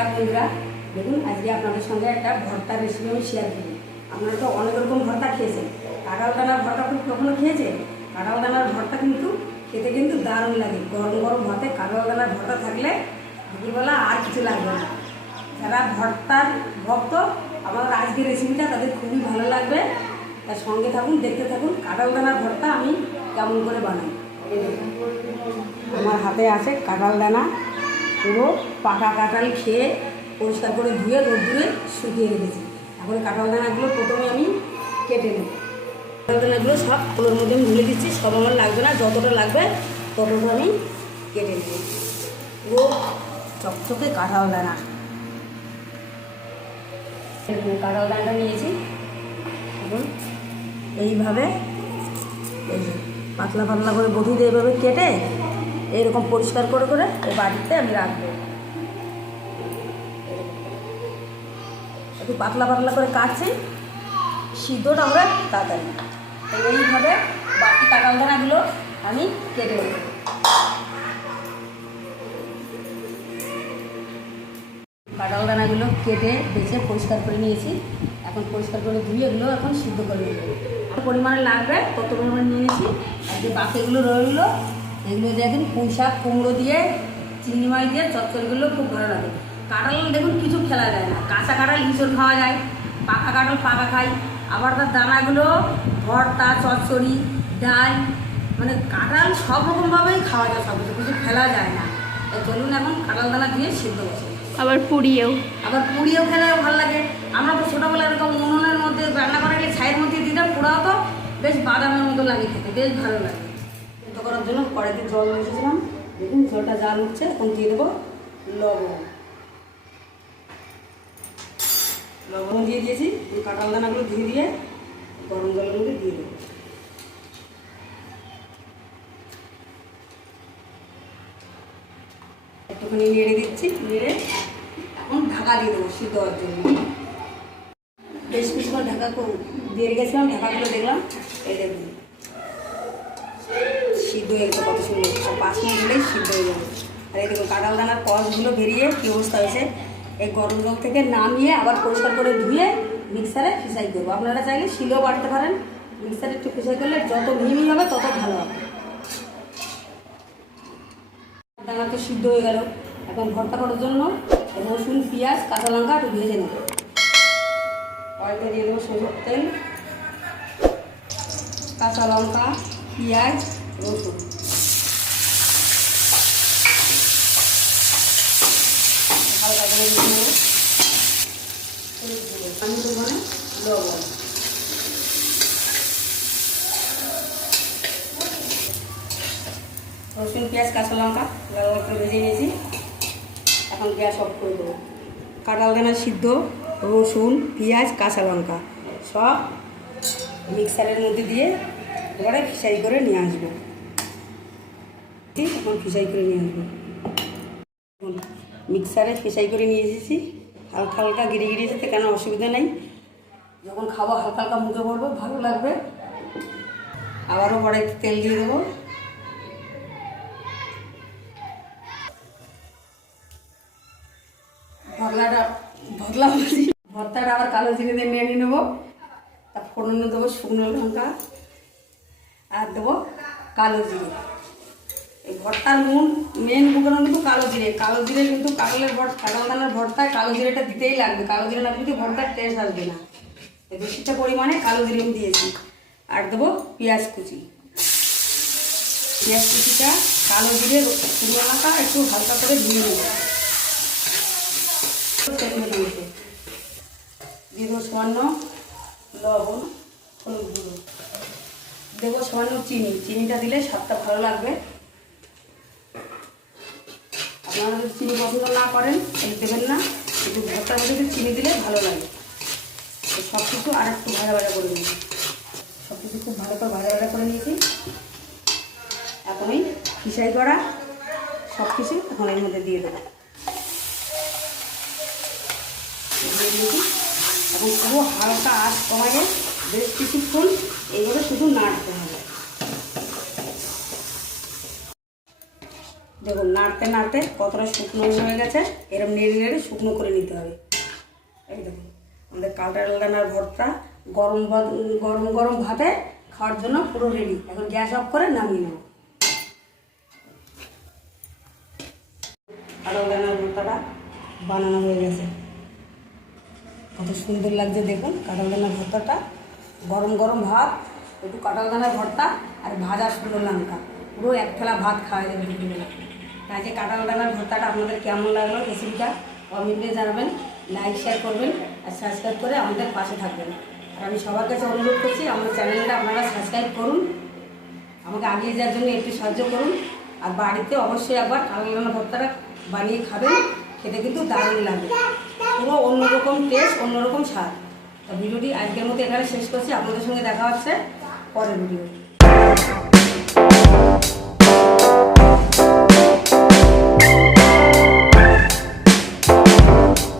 নমস্কার বন্ধুরা। দেখুন, আজকে আপনাদের সঙ্গে একটা ভর্তার রেসিপি আমি শেয়ার করি আপনারা তো অনেক রকম ভর্তা খেয়েছেন। কাঁঠাল দানার ভর্তা খুব কখনো খেয়েছেন? কাঁঠাল দানার ভর্তা কিন্তু খেতে কিন্তু দারুণ লাগে। গরম গরম ভাতে কাঁঠাল দানার ভর্তা থাকলে দুপুরবেলা আর কিছু লাগবে না। যারা ভর্তার ভক্ত, আমার আজকের রেসিপিটা তাদের খুবই ভালো লাগবে। তার সঙ্গে থাকুন, দেখতে থাকুন, কাঁঠাল দানার ভর্তা আমি কেমন করে বানাই। আমার হাতে আছে কাঁঠাল দানা। পুরো পাকা কাঁঠাল খেয়ে পরিষ্কার করে ধুয়ে রোদ্দুরে শুকিয়ে রেখেছি। এখন কাঁঠাল দানাগুলো প্রথমে আমি কেটে নেব। কাঁঠাল দানাগুলো সব ফুলের মধ্যে আমি ঢুলে দিচ্ছি, সব আমার লাগবে না, যতটা লাগবে ততটা আমি কেটে নেব। পুরো চকচকে কাঁঠাল দানা কাঁঠাল দানাটা নিয়েছি। এখন এইভাবে এই পাতলা পাতলা করে বটি দিয়ে এইভাবে কেটে এইরকম পরিষ্কার করে করে এই বাড়িতে আমি রাখব। একটু পাতলা পাতলা করে কাটছি, সিদ্ধটা আমরা তাড়াতাড়ি। এইভাবে বাকি দানাগুলো আমি কেটে নেব। কাঁঠাল দানাগুলো কেটে বেছে পরিষ্কার করে নিয়েছি। এখন পরিষ্কার করে ধুয়ে এগুলো এখন সিদ্ধ করে নেব। পরিমাণে লাগবে কত পরিমাণে নিয়েছি। আর যে বাকিগুলো রইল এগুলো দেখুন পুঁই শাক কুমড়ো দিয়ে চিংড়ি মাছ দিয়ে চচ্চড়িগুলো খুব ভালো লাগে। কাঁঠাল দেখুন কিছু খেলা যায় না। কাঁচা কাঁঠাল হিঁচড় খাওয়া যায় পাকা কাঁঠাল পাকা খাই। আবার তার দানাগুলো ভর্তা চচ্চড়ি ডাল মানে কাঁঠাল সব রকমভাবেই খাওয়া যায় সব কিছু কিছু ফেলা যায় না। চলুন এখন কাঁঠাল দানা দিয়ে সিদ্ধ বসে আবার পুড়িয়েও। আবার পুড়িয়েও খেলেও ভালো লাগে। আমরা তো ছোটোবেলায় এরকম উনুনের মধ্যে রান্না করা গেলে ছাইয়ের মধ্যে দিতাম পোড়াও তো বেশ বাদামের মতো লাগে খেতে বেশ ভালো লাগে। করার জন্য কড়াইতে জল বসেছিলাম দেখুন, জলটা জাল উঠছে এখন দিয়ে দেবো লবণ। লবণ দিয়ে দিয়েছি এই কাঁঠাল দানাগুলো দিয়ে দিয়ে গরম জলের মধ্যে দিয়ে দেবো। একটুখানি নেড়ে দিচ্ছি, নেড়ে এখন ঢাকা দিয়ে দেবো সিদ্ধ হওয়ার জন্য। বেশ কিছুক্ষণ ঢাকা দিয়ে গেছিলাম ঢাকাগুলো দেখলাম দেখুন। সিদ্ধ হয়ে গেছে কত সুন্দর আর পাঁচ মিনিট হলেই সিদ্ধ হয়ে যাবে। আর এই দেখুন, কাঁঠাল দানার কসগুলো বেরিয়ে কী অবস্থা হয়েছে? এই গরম জল থেকে নামিয়ে আবার পরিষ্কার করে ধুয়ে মিক্সারে ফিসাই দেবো। আপনারা চাইলে শিলেও বাটতে পারেন। মিক্সারে একটু ফিসাই করলে যত মিহি হবে, তত ভালো হবে। দানা তো সিদ্ধ হয়ে গেল। এখন ভর্তা করার জন্য রসুন, পেঁয়াজ, কাঁচা লঙ্কা একটু ভেজে নেব। কয়েকটা দিয়ে দেবো সরষের তেল, কাঁচা লঙ্কা, পেঁয়াজ রসুন রসুন পেঁয়াজ, কাঁচা লঙ্কা, লাল লাল করে ভেজে নিয়েছি। এখন গ্যাস অফ করে দেবো। কাঁঠাল দানা সিদ্ধ, রসুন, পেঁয়াজ, কাঁচা লঙ্কা সব মিক্সারের মধ্যে দিয়ে এবারে ফিসাই করে নিয়ে আসব। ঠিক এখন ফিসাই করে নিয়ে আসব? মিক্সারে ফিসাই করে নিয়ে এসেছি, হালকা হালকা গিরি গিরি যেতে কেন অসুবিধা নেই? যখন খাব হালকা হালকা মুখে পড়ব ভালো লাগবে। আবারও কড়াইতে তেল দিয়ে দেবো। ভরলাটা, ভরলা ভর্তাটা আবার কালো জিরে দিয়ে মেরে নেব। তা ফোড়নে দেবো শুকনো লঙ্কা, আর দেবো কালো জিরে। ভর্তার নুন মেন উপকরণ কিন্তু কালো জিরে। কালো জিরে কিন্তু কাকলের ভর্তা দানার ভর্তায় কালো জিরেটা দিতেই লাগবে। কালো জিরে না দিলে ভর্তার টেস্ট আসবে না। বেশিটা পরিমাণে কালো জিরে আমি দিয়েছি। আর দেবো পেঁয়াজ কুচি। পেঁয়াজ কুচিটা কালো জিরে, শুকনো লঙ্কা একটু হালকা করে ধুয়ে নেব। দেবো সামান্য লবণ, হলুদ গুঁড়ো। দেবো সামান্য চিনি। চিনিটা দিলে স্বাদটা ভালো লাগবে। আপনারা যদি চিনি পছন্দ না করেন, তাহলে দেবেন না। কিন্তু ভর্তার মধ্যে একটু চিনি দিলে ভালো লাগে। সব কিছু আর একটু ভাজা ভাজা করে নিয়েছি সব কিছু খুব ভালো করে ভাজা ভাজা করে নিয়েছি। এখন এই ফিসাই করা সব কিছু এখন এর মধ্যে দিয়ে দেবো। এখন পুরো হালকা আঁচ কমায় বেশ কিছুক্ষণ। এইভাবে শুধু নাড়তে হবে। দেখুন, নাড়তে নাড়তে কতটা শুকনো হয়ে গেছে এরকম নেড়ে নেড়ে শুকনো করে নিতে হবে। এই দেখুন, আমাদের কাঁঠাল দানার ভর্তা গরম গরম গরম ভাতে খাওয়ার জন্য পুরো রেডি এখন গ্যাস অফ করে নামিয়ে নেব। কাঁঠাল দানার ভর্তাটা বানানো হয়ে গেছে। কত সুন্দর লাগছে দেখুন, কাঁঠাল দানার ভর্তাটা। গরম গরম ভাত, একটু কাঁঠাল দানার ভর্তা আর ভাজা শুকনো লঙ্কা। পুরো এক থালা ভাত খাওয়া যাবে দুপুরবেলা। যে কাঁঠাল দানার ভর্তাটা আপনাদের কেমন লাগল রেসিপিটা কমেন্টে জানাবেন লাইক শেয়ার করবেন আর সাবস্ক্রাইব করে আমাদের পাশে থাকবেন। আর আমি সবার কাছে অনুরোধ করছি আমার চ্যানেলটা আপনারা সাবস্ক্রাইব করুন, আমাকে আগিয়ে যাওয়ার জন্য একটু সাহায্য করুন। আর বাড়িতে অবশ্যই একবার কাঁঠাল দানা ভর্তাটা বানিয়ে খাবেন, খেতে কিন্তু দারুণ লাগে। পুরো অন্যরকম টেস্ট অন্যরকম স্বাদ। তা ভিডিওটি আজকের মতো এখানে শেষ করছি, আপনাদের সঙ্গে দেখা হচ্ছে পরের ভিডিও